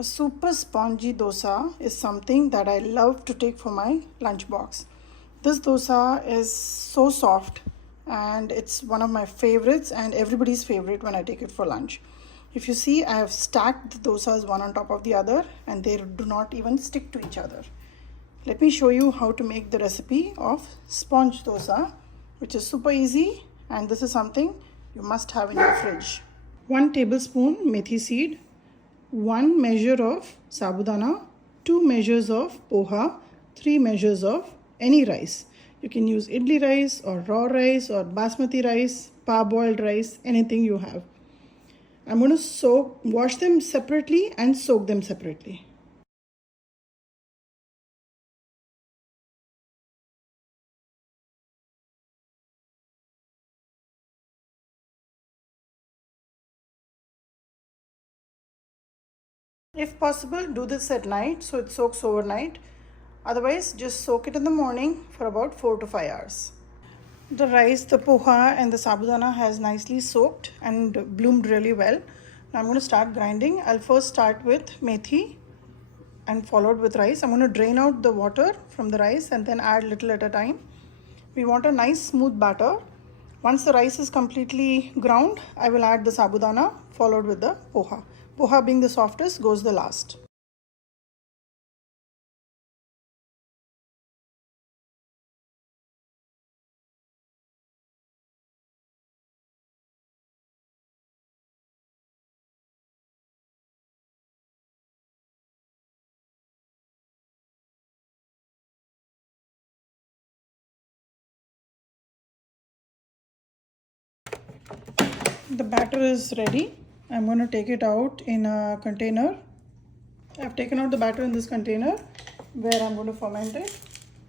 A super spongy dosa is something that I love to take for my lunchbox. This dosa is so soft and it's one of my favorites and everybody's favorite when I take it for lunch. If you see, I have stacked the dosas one on top of the other and they do not even stick to each other. Let me show you how to make the recipe of sponge dosa, which is super easy, and this is something you must have in your fridge. 1 tablespoon methi seed, 1 measure of sabudana, 2 measures of poha, 3 measures of any rice. You can use idli rice or raw rice or basmati rice, parboiled rice, anything you have. I'm going to wash them separately and soak them separately. If possible, do this at night so it soaks overnight. Otherwise, just soak it in the morning for about 4 to 5 hours. The rice, the poha and the sabudana has nicely soaked and bloomed really well. Now I'm going to start grinding. I'll first start with methi and followed with rice. I'm going to drain out the water from the rice and then add little at a time. We want a nice smooth batter. Once the rice is completely ground, I will add the sabudana followed with the poha. Poha being the softest goes the last. The batter is ready. I'm going to take it out in a container. I've taken out the batter in this container where I'm going to ferment it.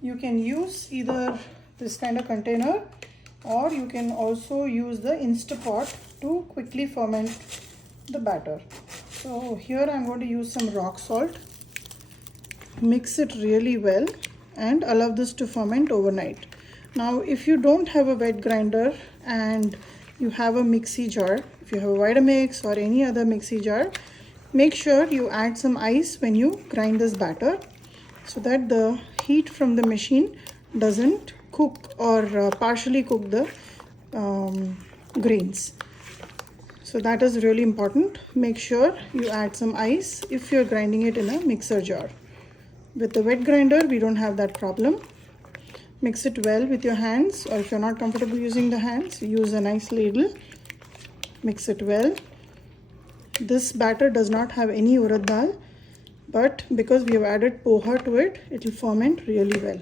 You can use either this kind of container or you can also use the Instapot to quickly ferment the batter. So here I'm going to use some rock salt. Mix it really well and allow this to ferment overnight. Now if you don't have a wet grinder and you have a mixie jar, if you have a Vitamix or any other mixie jar, make sure you add some ice when you grind this batter so that the heat from the machine doesn't cook or partially cook the grains. So that is really important. Make sure you add some ice if you're grinding it in a mixer jar. With the wet grinder, we don't have that problem. Mix it well with your hands, or if you're not comfortable using the hands, use a nice ladle. Mix it well. This batter does not have any urad dal, but because we have added poha to it, it will ferment really well.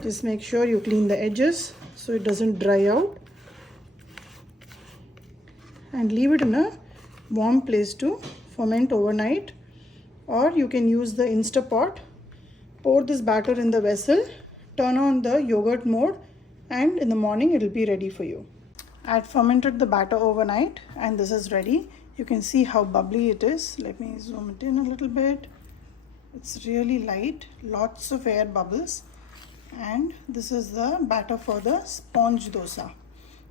Just make sure you clean the edges so it doesn't dry out. And leave it in a warm place to ferment overnight. Or you can use the Instapot. Pour this batter in the vessel. Turn on the yogurt mode and in the morning it will be ready for you. I had fermented the batter overnight and this is ready. You can see how bubbly it is. Let me zoom it in a little bit. It's really light, lots of air bubbles, and this is the batter for the sponge dosa.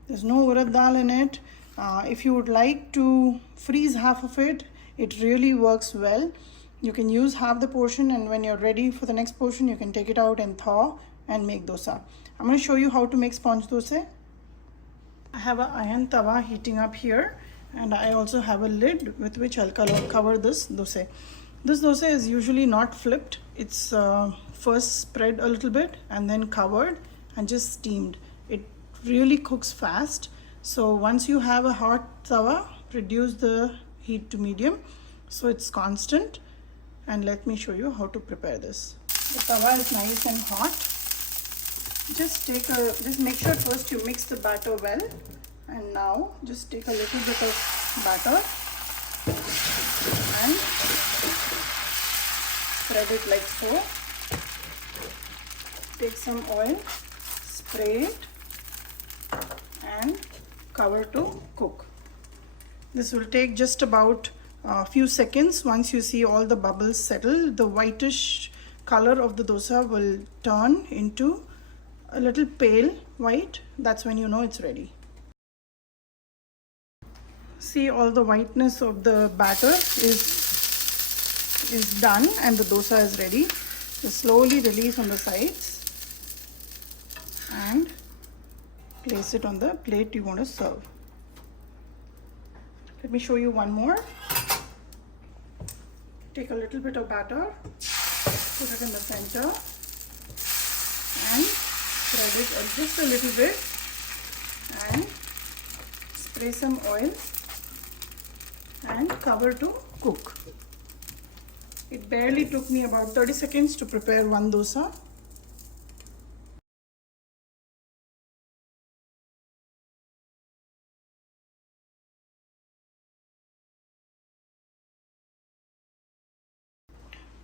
There's no urad dal in it. If you would like to freeze half of it, it really works well. You can use half the portion and when you're ready for the next portion, you can take it out and thaw and make dosa. I'm going to show you how to make sponge dosa. I have an iron tawa heating up here and I also have a lid with which I'll cover this dosa. This dosa is usually not flipped. It's first spread a little bit and then covered and just steamed. It really cooks fast. So once you have a hot tawa, reduce the heat to medium so it's constant. And let me show you how to prepare this. The tawa is nice and hot. Just make sure first you mix the batter well. And now just take a little bit of batter and spread it like so. Take some oil, spray it and cover to cook. This will take just about a few seconds. Once you see all the bubbles settle, the whitish color of the dosa will turn into a little pale white. That's when you know it's ready. See, all the whiteness of the batter is is done and the dosa is ready. Just slowly release on the sides and place it on the plate you want to serve. Let me show you one more. Take a little bit of batter, put it in the center and spread it just a little bit and spray some oil and cover to cook. It barely took me about 30 seconds to prepare one dosa.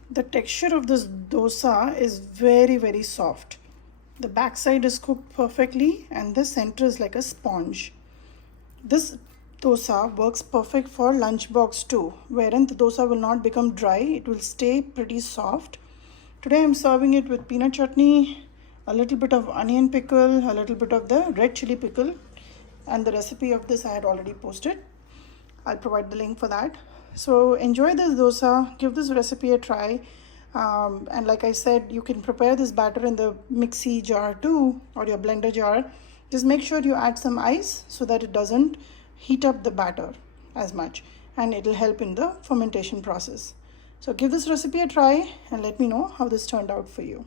The texture of this dosa is very soft. The backside is cooked perfectly and the center is like a sponge. This dosa works perfect for lunchbox too, wherein the dosa will not become dry, it will stay pretty soft. Today I'm serving it with peanut chutney, a little bit of onion pickle, a little bit of the red chili pickle, and the recipe of this I had already posted. I'll provide the link for that. So enjoy this dosa, give this recipe a try. And like I said, you can prepare this batter in the mixie jar too, or your blender jar. Just make sure you add some ice so that it doesn't heat up the batter as much, and it will help in the fermentation process. So give this recipe a try and let me know how this turned out for you.